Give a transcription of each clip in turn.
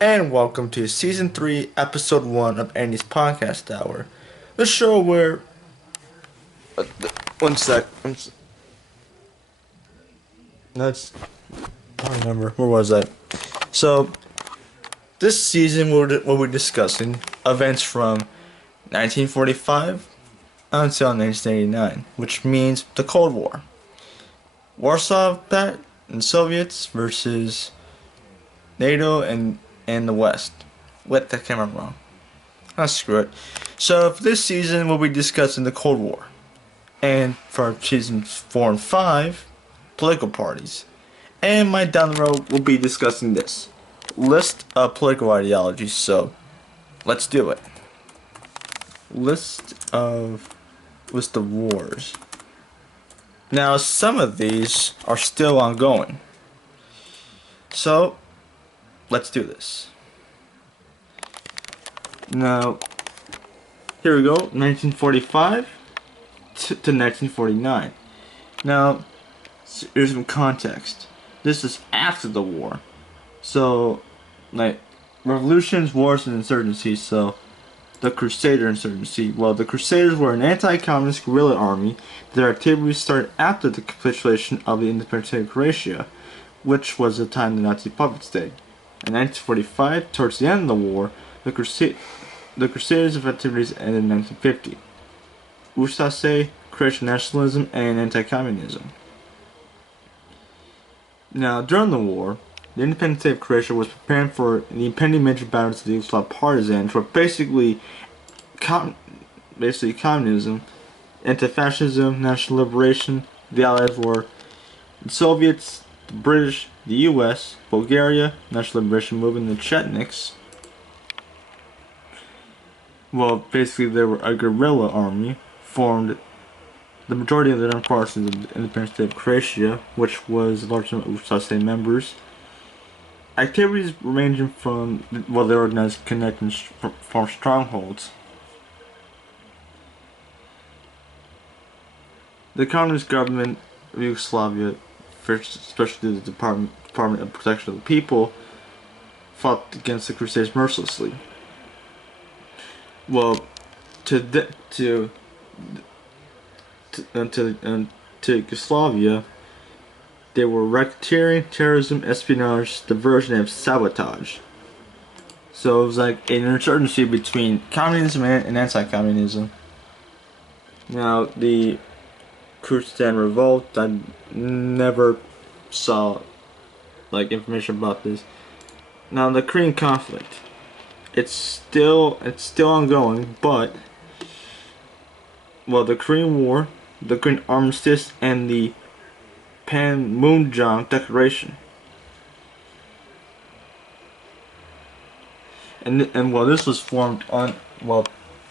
and welcome to Season 3, Episode 1 of Andy's Podcast Hour. The show where. One sec. That's. I don't remember. Where was that? So, this season we'll be discussing events from 1945 until 1989, which means the Cold War. Warsaw Pact and Soviets versus NATO and the West. What the camera wrong? Screw it. So for this season, we'll be discussing the Cold War, and for seasons 4 and 5, political parties. And my down the road, we'll be discussing this list of political ideologies. So let's do it. List of wars. Now some of these are still ongoing. So let's do this. Now, here we go, 1945 to 1949. Now, here's some context. This is after the war. So, like, revolutions, wars, and insurgencies. So, the Crusader insurgency. Well, the Crusaders were an anti-communist guerrilla army. Their activities started after the capitulation of the independent state of Croatia, which was the time the Nazi puppet state. In 1945, towards the end of the war, the Crusaders' activities ended in 1950. Ustase, Croatian nationalism, and anti-communism. Now, during the war, the independent state of Croatia was preparing for the impending major battles of the Yugoslav partisans, were basically communism, anti-fascism, national liberation. The Allies were the Soviets, the British, the U.S., Bulgaria, National Liberation Movement, the Chetniks. Well, basically they were a guerrilla army, formed the majority of the armed forces of the independent state of Croatia, which was a large number of Ustase members. Activities ranging from, well, they organized, connect, and form strongholds. The communist government of Yugoslavia, especially the Department of Protection of the People, fought against the Crusaders mercilessly. Well, to Yugoslavia, they were racketeering, terrorism, espionage, diversion, and sabotage. So it was like an insurgency between communism and anti-communism. Now, the Kurdistan Revolt, I never saw information about this. Now, the Korean conflict, it's still ongoing, but well, the Korean War, the Korean Armistice, and the Panmunjom Declaration, and well, this was formed on, well,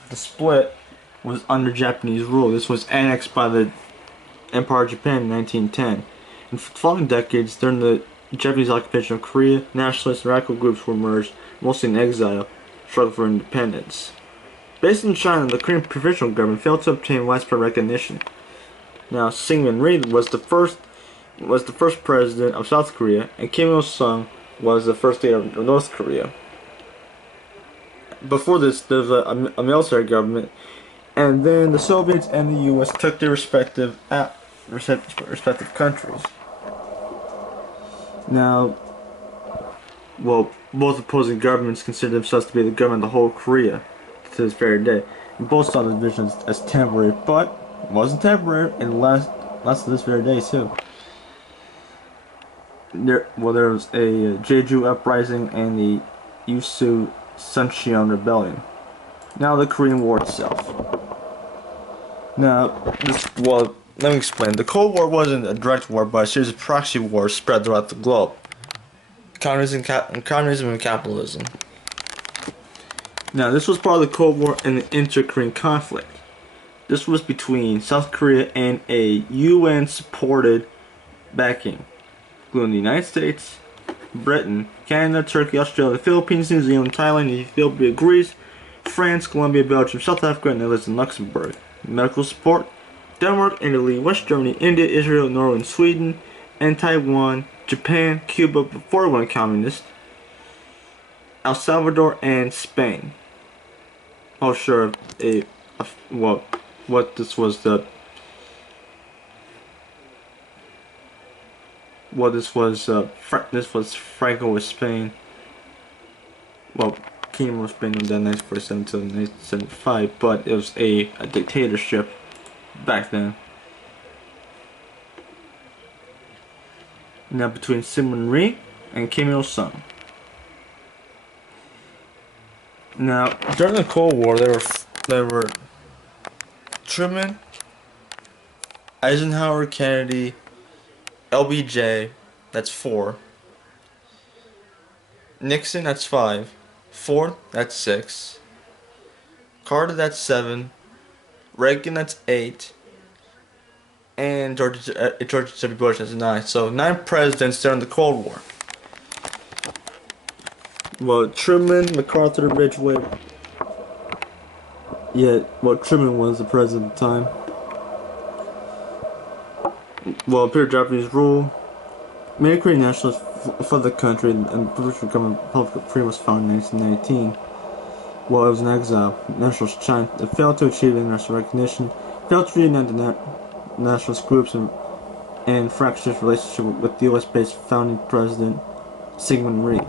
the split was under Japanese rule. This was annexed by the Empire of Japan in 1910. In the following decades, during the Japanese occupation of Korea, nationalist and radical groups were emerged, mostly in exile, struggled for independence. Based in China, the Korean provisional government failed to obtain widespread recognition. Now, Syngman Rhee was the first president of South Korea, and Kim Il-sung was the first leader of North Korea. Before this, there was a military government, and then the Soviets and the U.S. took their respective countries. Now, well, both opposing governments consider themselves to be the government of the whole Korea to this very day, and both saw the division as temporary, but it wasn't temporary, and lasts to this very day too. There was a Jeju uprising and the Yusu Suncheon rebellion. Now the Korean War itself. Now, let me explain. The Cold War wasn't a direct war, but a series of proxy wars spread throughout the globe. Communism and capitalism. Now, this was part of the Cold War and the inter-Korean conflict. This was between South Korea and a UN-supported backing, including the United States, Britain, Canada, Turkey, Australia, the Philippines, New Zealand, Thailand, Ethiopia, Greece, France, Colombia, Belgium, South Africa, Netherlands, and Luxembourg. Medical support: Denmark, Italy, West Germany, India, Israel, Norway, and Sweden, and Taiwan, Japan, Cuba, before it went communist, El Salvador, and Spain. Oh, sure. Well, what this was the well, this was Franco with Spain. Well, Kingdom of Spain from the 1947 to 1975, but it was a dictatorship back then. Now between Simon Rhee and Kim Il-sung. Now during the Cold War, there were Truman, Eisenhower, Kennedy, LBJ, that's 4. Nixon, that's 5. Ford, that's 6. Carter, that's 7. Reagan, that's 8. And George W. Bush, that's 9. So 9 presidents during the Cold War. Well, Truman, MacArthur, Ridgway. Yeah, well, Truman was the president at the time. Well, period Japanese rule. Many Korean nationalists for the country, and the British Republic of Korea was founded in 1919. While it was in exile, nationalist China it failed to achieve international recognition, failed to reunite the nationalist groups, and fractured its relationship with the U.S.-based founding president Syngman Rhee.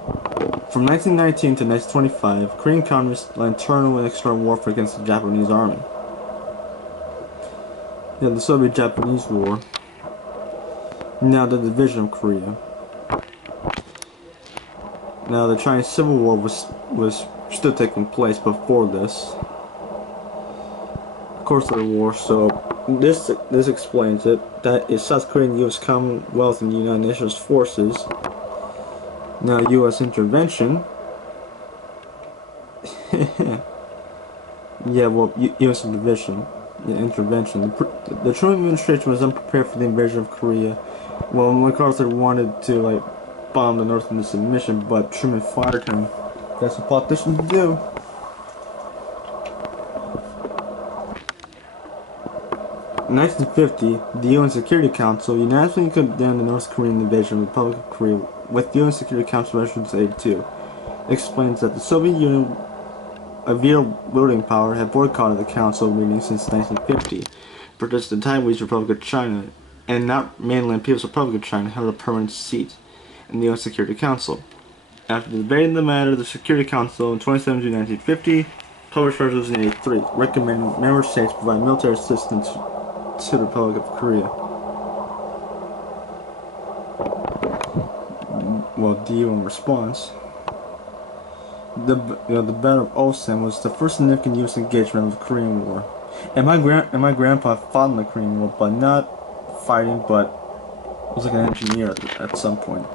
From 1919 to 1925, Korean communists led internal and external warfare against the Japanese army. Yeah, the Soviet-Japanese War. Now the division of Korea. Now the Chinese Civil War was still taking place before this. Of course, the war. So this explains it. That is South Korean U.S. Commonwealth and United Nations forces. Now U.S. intervention. Yeah, well, U.S. intervention. The Truman administration was unprepared for the invasion of Korea. Well, MacArthur wanted to bomb the North into submission, but Truman fired him. That's what politicians do. In 1950, the UN Security Council unanimously condemned the North Korean invasion of the Republic of Korea, with the UN Security Council Resolution 82. It explains that the Soviet Union, a veto-wielding power, had boycotted the Council meeting since 1950, because the Taiwanese Republic of China and not mainland People's Republic of China held a permanent seat in the UN Security Council. After debating the matter, the Security Council in 2017-1950 published Resolution 83, recommending member states provide military assistance to the Republic of Korea. Well, the UN response. The Battle of Osan was the first significant U.S. engagement of the Korean War, and my grandpa fought in the Korean War, but not fighting, but was like an engineer at some point.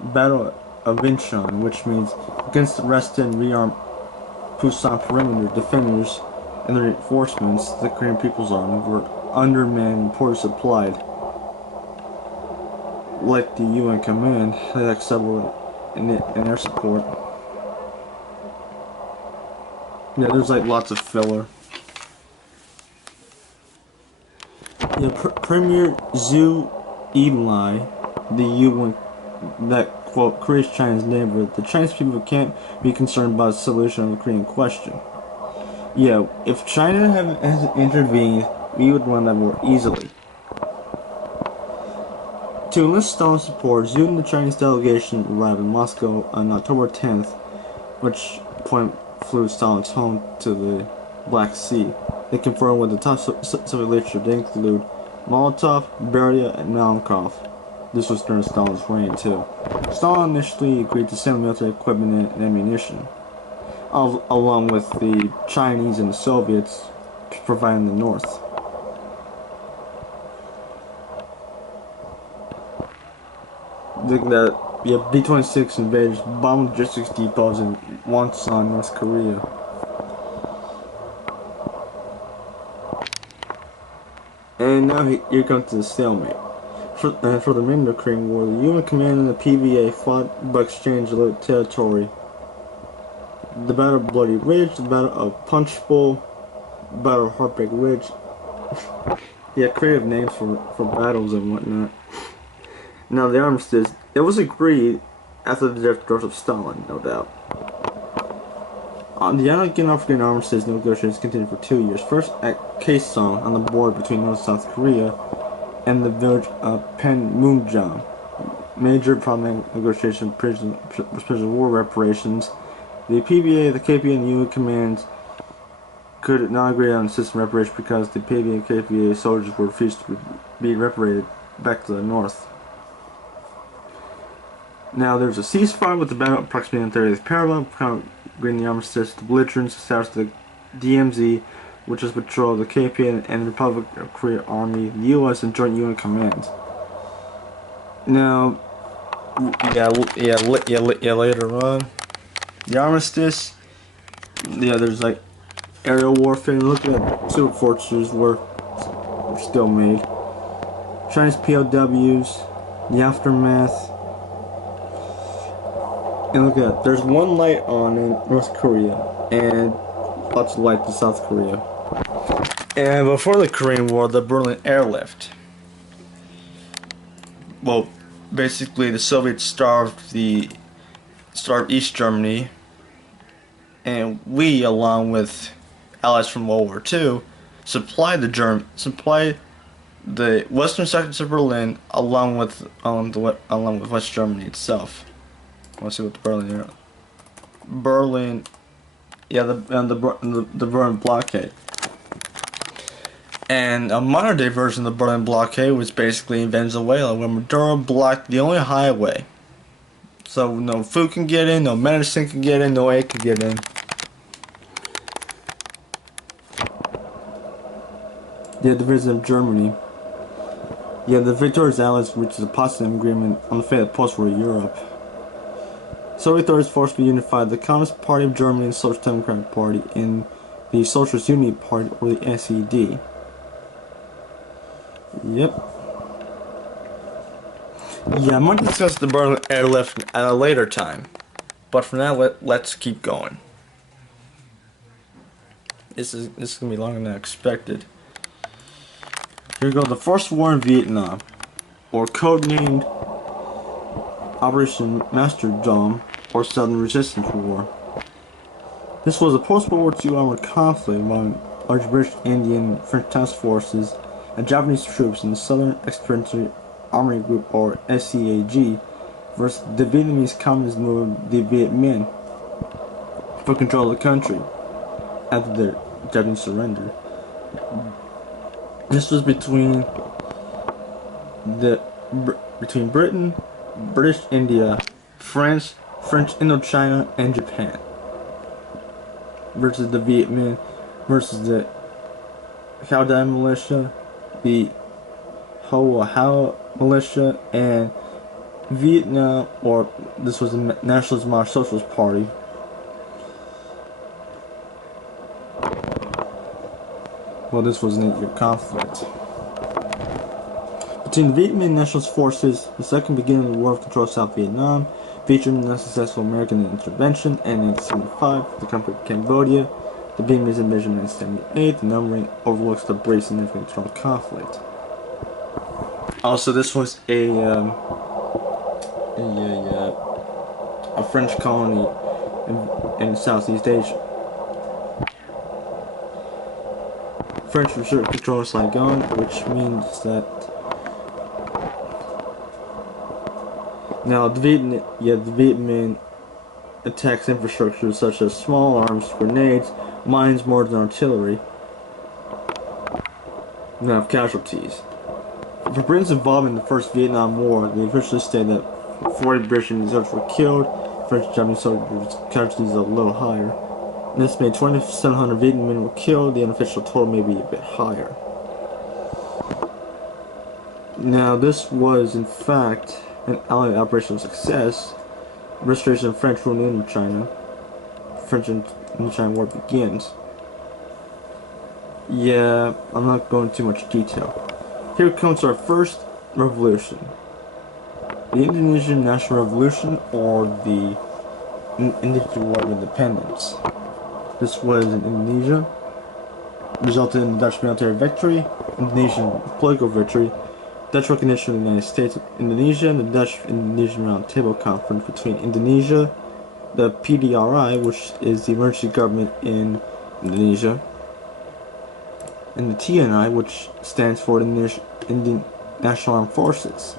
Battle of Incheon, which means against the rested and rearmed Pusan perimeter defenders and their reinforcements, the Korean People's Army were undermanned and poorly supplied. Like the UN command, they lacked several in air support. Yeah, there's lots of filler. Yeah, Premier Zhu Enlai, the UN that quote Korea's China's neighbor, the Chinese people can't be concerned about the solution of the Korean question. Yeah, if China had intervened, we would win that war easily. To enlist Stalin's support, Zhu and the Chinese delegation arrived in Moscow on October 10th, which point flew Stalin's home to the Black Sea. They conferred with the top Soviet leadership. They include Molotov, Beria, and Malenkov. This was during Stalin's reign too. Stalin initially agreed to send military equipment and ammunition, along with the Chinese and the Soviets providing the North. B-26 invaders bombed logistics depots in Wonsan, North Korea. And now here comes to the stalemate. For the remainder of the Korean War, the UN command and the PVA fought by exchange of territory. The Battle of Bloody Ridge, the Battle of Punch Bowl, Battle of Heartbreak Ridge. Yeah, creative names for battles and whatnot. Now the armistice, it was agreed after the death of Stalin, no doubt. The American armistice negotiations continued for 2 years. First at Kaesong on the border between North and South Korea and the village of Panmunjom. Major problematic negotiation, prisoner of war reparations. The PBA, the KPA, and the UN commands could not agree on a system of reparation because the PBA and KPA soldiers were refused to be reparated back to the north. Now there's a ceasefire with the battle approximately on 30th parallel, agreeing the armistice. The belligerents established the DMZ, which is patrol the KPA and the Republic of Korea Army, the US, and joint UN commands. Now, later on, the armistice, there's like aerial warfare. Look at super fortresses were still made. Chinese POWs, the aftermath. And look at that, there's one light on in North Korea and lots of light in South Korea. And before the Korean War, the Berlin airlift. Well, basically the Soviets starved East Germany, and we, along with allies from World War II, supplied the western sectors of Berlin along with West Germany itself. Let's see what the Berlin, the Berlin blockade. And a modern day version of the Berlin blockade was basically in Venezuela, where Maduro blocked the only highway. So no food can get in, no medicine can get in, no aid can get in. The division of Germany. The victorious allies reached a Potsdam Agreement on the fate of post-war Europe. Soviet authorities forced to unify the Communist Party of Germany and the Social Democratic Party in the Socialist Unity Party, or the SED. Yep. I might discuss the Berlin airlift at a later time, but for now, let's keep going. This is gonna be longer than I expected. Here we go. The First War in Vietnam, or codenamed Operation Masterdom, or Southern Resistance War. This was a post-World War II armored conflict among large British, Indian, French task forces and Japanese troops in the Southern Expeditionary Army Group, or SEAG, versus the Vietnamese Communist movement, the Viet Minh, for control of the country after their Japanese surrender. This was between Britain, British India, France, French Indochina, and Japan versus the Viet Minh, versus the Cao Dai militia, the Hoa Hao militia, and Vietnam, or this was the Nationalist Marxist Socialist Party. Well, this was an 8-year conflict between the Viet Minh Nationalist forces. The second beginning of the War of Control of South Vietnam, featured an unsuccessful American intervention, and in 1975, the country of Cambodia. The Vietnamese invasion in 1978, the numbering overlooks the brief significant internal conflict. Also, this was a French colony in Southeast Asia. French reserve control Saigon, which means that now the Viet Minh attacks infrastructure such as small arms, grenades, mines, mortars, and artillery. Now have casualties. For Britain's involvement in the First Vietnam War, they officially stated that 40 British and soldiers were killed. French and Japanese soldiers' casualties are a little higher. An estimated 2,700 Vietnamese were killed. The unofficial total may be a bit higher. Now, this was in fact an Allied operational success. Restoration of French rule in Indochina. French Indochina War begins. Yeah, I'm not going into too much detail. Here comes our first revolution. The Indonesian National Revolution, or the Indonesian War of Independence. This was in Indonesia, resulted in the Dutch military victory, Indonesian political victory, Dutch recognition of the United States of Indonesia, and the Dutch-Indonesian Round Table Conference between Indonesia, the PDRI, which is the emergency government in Indonesia, and the TNI, which stands for the Indian National Armed Forces.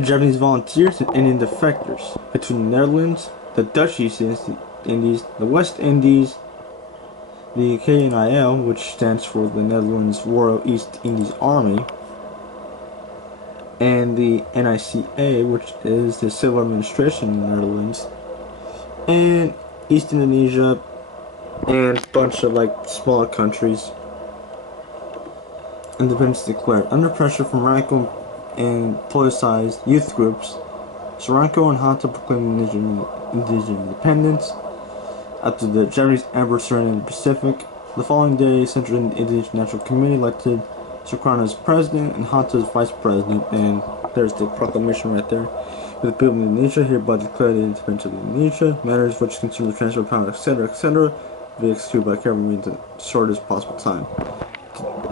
Japanese volunteers and Indian defectors between the Netherlands, the Dutch East Indies, the West Indies, the KNIL, which stands for the Netherlands Royal East Indies Army, and the NICA, which is the civil administration in the Netherlands, and East Indonesia, and a bunch of smaller countries. Independence declared. Under pressure from radical and politicized youth groups, Suranko and Hatta proclaimed Indonesian independence. After the Japanese emperor surrendered in the Pacific, the following day, Central Indonesian National Committee elected Sukarno as president and Hatta as vice president, and there's the proclamation right there. The people of Indonesia hereby declare the independence of Indonesia. Matters which concern the transfer of power, etc., etc., be executed by careful means in the shortest possible time.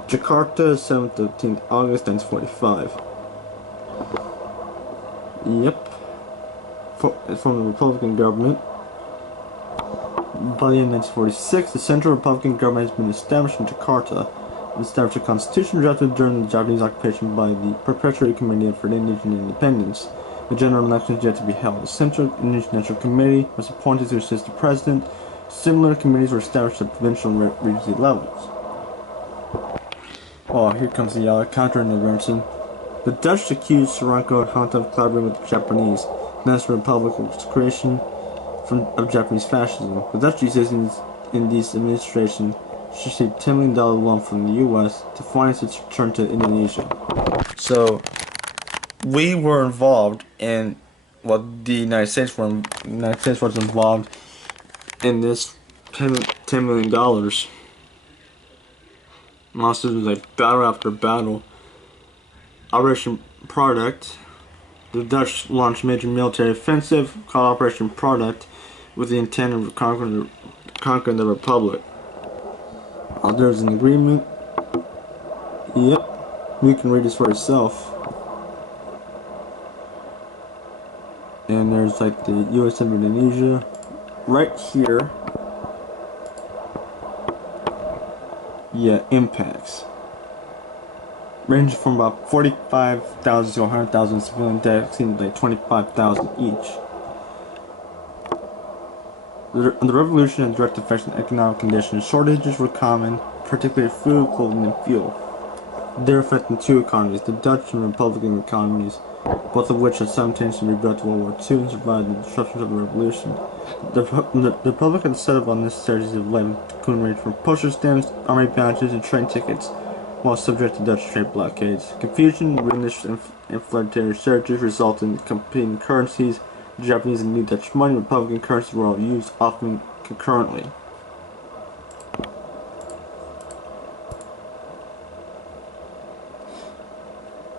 Jakarta, 7th to 15th August 1945. Yep. From the Republican government. By the end of 1946, the Central Republican government has been established in Jakarta. It established a constitution drafted during the Japanese occupation by the Perpetuating Committee for Indonesian Independence. The general election is yet to be held. The Central Indonesian National Committee was appointed to assist the president. Similar committees were established at provincial and regency levels. Oh, here comes the counter-intervention. The Dutch accused Suranko and Hatta of collaborating with the Japanese. National Republic was creation of Japanese fascism. The Dutch citizens in this administration received $10 million loan from the U.S. to finance its return to Indonesia. So, we were involved in the United States was involved in this $10 million. Also, it was battle after battle. Operation Product. The Dutch launched major military offensive called Operation Product with the intent of conquering the Republic. There's an agreement. Yep. You can read this for yourself. And there's the U.S. of Indonesia right here. Yeah, impacts. Ranging from about 45,000 to 100,000 civilian deaths, seems like 25,000 each. The revolution had direct effects on economic conditions. Shortages were common, particularly food, clothing, and fuel. They're affecting two economies, the Dutch and Republican economies, both of which had simultaneously rebuilt World War II and survived the disruptions of the revolution. The Republic had set up on necessities of life, including range from postage stamps, army badges, and train tickets, while subject to Dutch trade blockades. Confusion, ruinous, and inflationary surges resulted in competing currencies. Japanese and New Dutch money, Republican currencies were all used, often concurrently.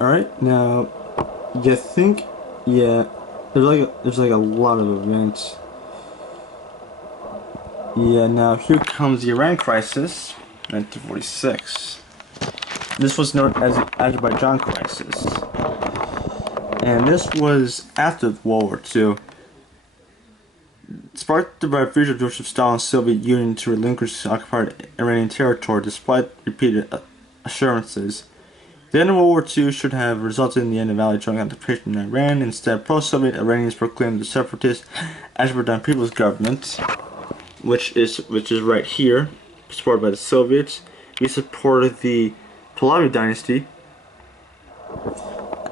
Alright, now, you think, yeah, there's a lot of events. Yeah, now here comes the Iran crisis, 1946. This was known as the Azerbaijan crisis. And this was after World War II. Sparked by refusal of Joseph Stalin's Soviet Union to relinquish occupied Iranian territory despite repeated assurances. The end of World War II should have resulted in the end of Allied joint occupation in Iran. Instead, pro-Soviet Iranians proclaimed the separatist Azerbaijan People's Government, which is right here, supported by the Soviets. We supported the Pahlavi dynasty.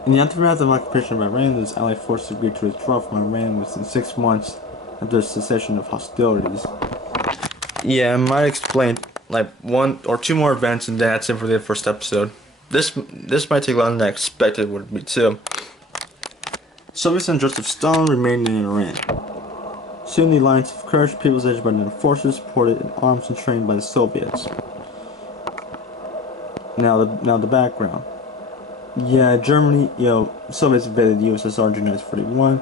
In the aftermath of the occupation of Iran, those Allied forces agreed to withdraw from Iran within 6 months after the cessation of hostilities. Yeah, I might explain one or two more events, and that's it for the first episode. This might take longer than I expected it would be too. Soviets and Joseph Stalin remained in Iran. Soon the Alliance of Kurdish People's Azerbaijan forces supported in arms and trained by the Soviets. Now the background. Yeah, Germany, Soviets invaded the USSR in 1941.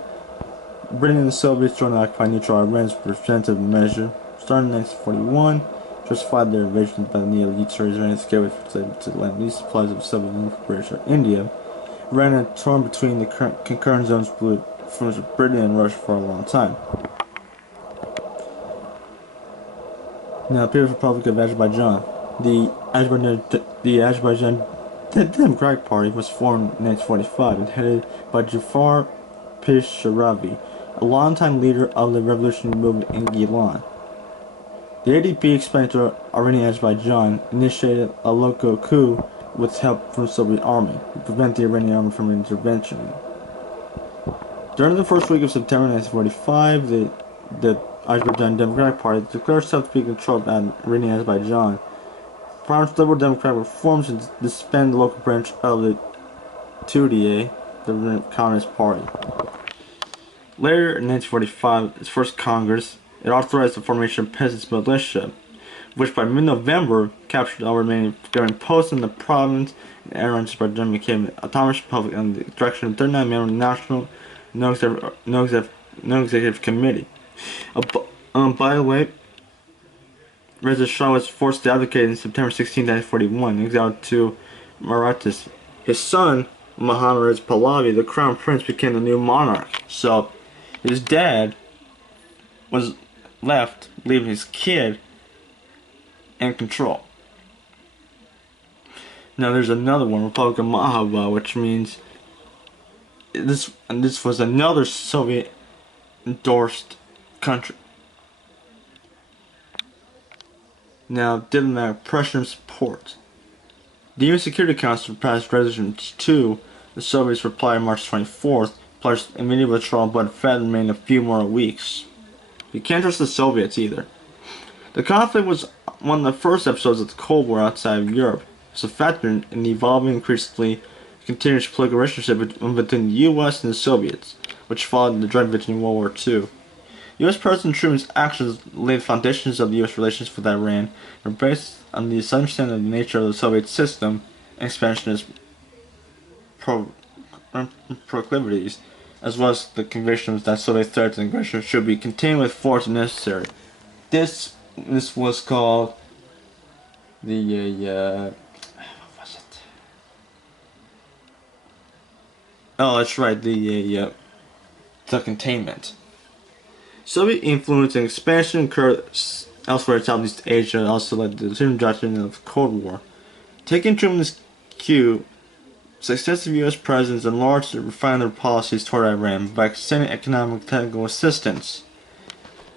Britain and the Soviets joined the occupied neutral Iran as a representative measure. Starting in 1941, justified their invasion by the neo-elites Iranians gave to lend these supplies of Soviet Union for British or India. Ran a torn between the concurrent zones from Britain and Russia for a long time. Now, People's Republic of Azerbaijan. The Azerbaijan Democratic Party was formed in 1945 and headed by Jafar Pesharavi, a longtime leader of the revolutionary movement in Gilan. The ADP expanded to Iranian Azerbaijan, initiated a local coup with help from the Soviet army to prevent the Iranian army from intervention. During the first week of September 1945, the Azerbaijan Democratic Party declared itself to be controlled by Iranian Azerbaijan, promised liberal democratic reforms, and disband the local branch of the TUDA, the Communist Party. Later, in 1945, its first Congress, it authorized the formation of peasants' militia, which by mid-November captured all remaining government posts in the province, and Iran Azerbaijan became an autonomous republic under the direction of the 39-member National No Executive Committee. By the way, Reza Shah was forced to abdicate in September 16, 1941, and exiled to Mauritius. His son, Mohammad Reza Pahlavi, the crown prince, became the new monarch. So, his dad was left, leaving his kid in control. Now there's another one, Republic of Mahava, which means this was another Soviet endorsed country. Now, diplomatic pressure and support. The UN Security Council passed Resolution 2. The Soviets replied on March 24th, pledged immediate withdrawal, but Fed remained a few more weeks. You can't trust the Soviets either. The conflict was one of the first episodes of the Cold War outside of Europe. It was a factor in the evolving, increasingly continuous political relationship between the US and the Soviets, which followed the joint victory in World War II. U.S. President Truman's actions laid the foundations of the U.S. relations with Iran and were based on the understanding of the nature of the Soviet system and expansionist proclivities, as well as the convictions that Soviet threats and aggression should be contained with force if necessary. This was called the what was it? Oh, that's right, the containment. Soviet influence and expansion occurred elsewhere in Southeast Asia, also led to the introduction of the Cold War. Taking Truman's cue, successive U.S. presidents enlarged and refined their policies toward Iran by extending economic and technical assistance,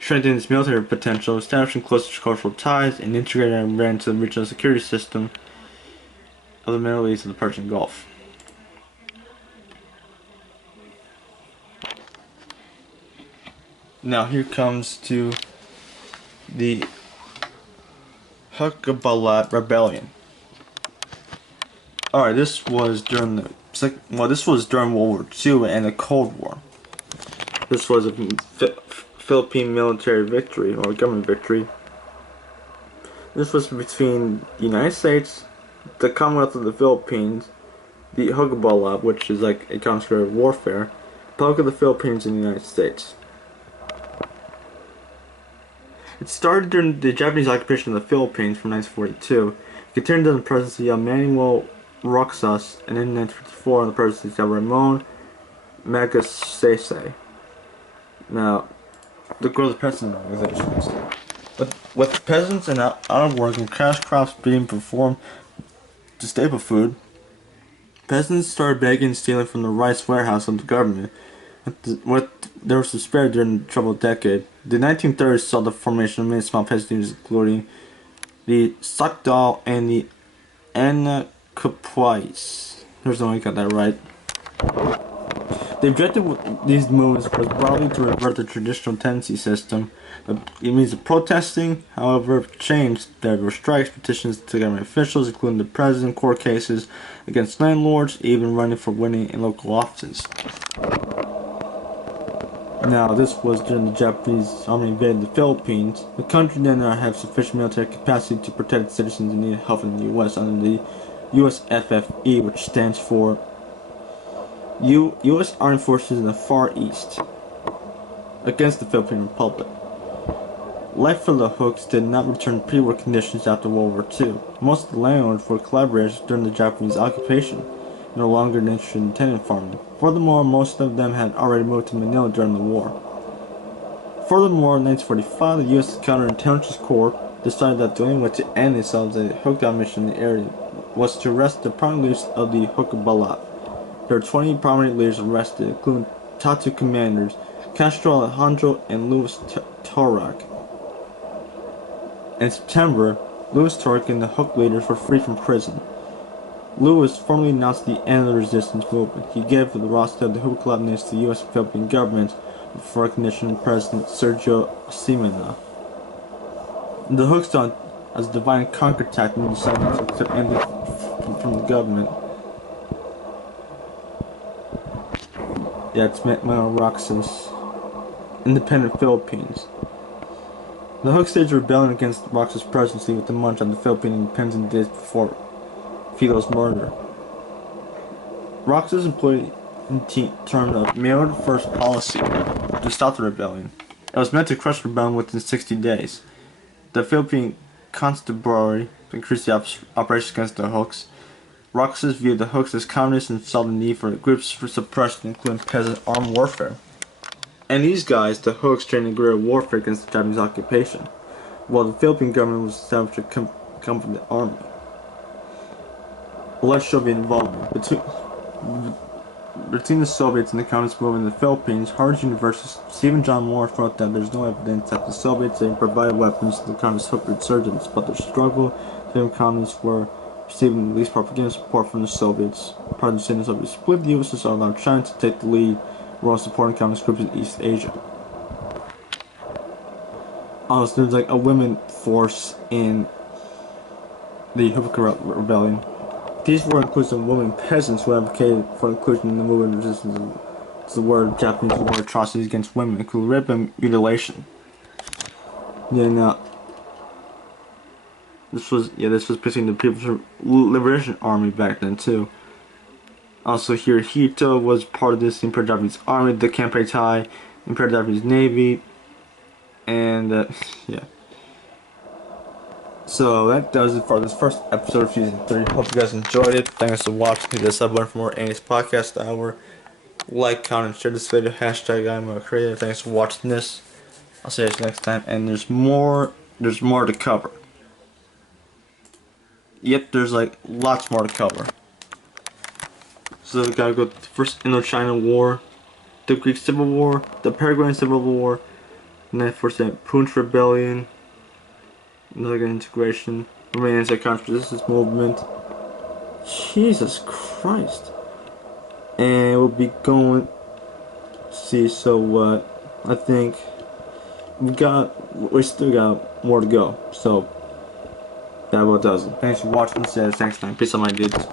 strengthening its military potential, establishing closer cultural ties, and integrating Iran into the regional security system of the Middle East and the Persian Gulf. Now here comes to the Haqq-e-Balad Rebellion. Alright, this was during World War II and the Cold War. This was a Philippine military victory, or government victory. This was between the United States, the Commonwealth of the Philippines, the Haqq-e-Balad, which is like a conspiracy of warfare, Republic of the Philippines, and the United States. It started during the Japanese occupation of the Philippines from 1942. It continued under the presidency of Manuel Roxas, and in 1954 under the presidency of Ramon Magsaysay. Now, the growth of peasant organizations. With peasants and out of work and cash crops being performed to staple food, peasants started begging and stealing from the rice warehouse of the government. There was despair during the troubled decade. The 1930s saw the formation of many small peasant units, including the Sakdal and the Anakapwais. There's no way I got that right. The objective of these moves was broadly to revert the traditional tenancy system. It means of protesting, however, changed. There were strikes, petitions to government officials, including the president, court cases against landlords, even running for winning in local offices. Now, this was during the Japanese army invaded the Philippines. The country did not have sufficient military capacity to protect its citizens and needed help from the U.S. under the USFFE, which stands for U.S. Armed Forces in the Far East, against the Philippine Republic. Life for the Hooks did not return to pre-war conditions after World War II. Most of the landlords were collaborators during the Japanese occupation, no longer interested in tenant farming. Furthermore, most of them had already moved to Manila during the war. Furthermore, in 1945, the U.S. Counterintelligence Corps decided that the only way to end themselves a Hook domination in the area was to arrest the prominent leaders of the Hook Balat. There were 20 prominent leaders arrested, including Tatu commanders Castro Alejandro and Luis Torak. In September, Luis Torak and the Hook leaders were freed from prison. Luis formally announced the end of the resistance movement. He gave the roster of the Hook collaborators to the U.S. and Philippine governments with recognition of President Sergio Simena. The Hooks saw as a divine conquer tactic and decided to accept anything from the government. Yeah, it's Manuel Roxas. Independent Philippines. The Hook staged a rebellion against Roxas' presidency with the march of the Philippine independence days before Fidel's murder. Roxas employed a term of Mail First policy to stop the rebellion. It was meant to crush the rebellion within 60 days. The Philippine Constabulary increased the operations against the Hooks. Roxas viewed the Hooks as communists and saw the need for groups for suppression, including peasant armed warfare. And these guys, the Hooks, trained in guerrilla warfare against the Japanese occupation, while the Philippine government was established to come from the army. Alleged Soviet involvement. Between the Soviets and the communist movement in the Philippines, Harvard University's Stephen John Morris wrote that there's no evidence that the Soviets had provided weapons to the communist Hook resurgence, but their struggle to the communists were receiving the least propaganda support from the Soviets. Part of the Soviets split, the USSR allowed China to take the lead, while supporting communist groups in East Asia. Also, there's like a women force in the Hook rebellion. These were inclusive of women peasants who advocated for inclusion in the movement of resistance to the word Japanese war atrocities against women, including rape and mutilation. Yeah, now this was basically the People's Liberation Army back then too. Also, Hirohito was part of this Imperial Japanese Army, the Kempeitai, Imperial Japanese Navy, and yeah. So that does it for this first episode of Season 3. Hope you guys enjoyed it. Thanks for watching. Hit the sub button for more Annie's Podcast Hour. Like, comment, and share this video. Hashtag I'm a creator. Thanks for watching this. I'll see you guys next time. And there's more to cover. Yep, there's like lots more to cover. So we gotta go to the first Indochina War, the Greek Civil War, the Paraguayan Civil War, and then first the Punch Rebellion, another integration, Romanian anti-communist resistance movement. Jesus Christ! And we'll be going. See, so what? I think we still got more to go. So that about does it. Thanks for watching. See you next time. Peace out, my dudes.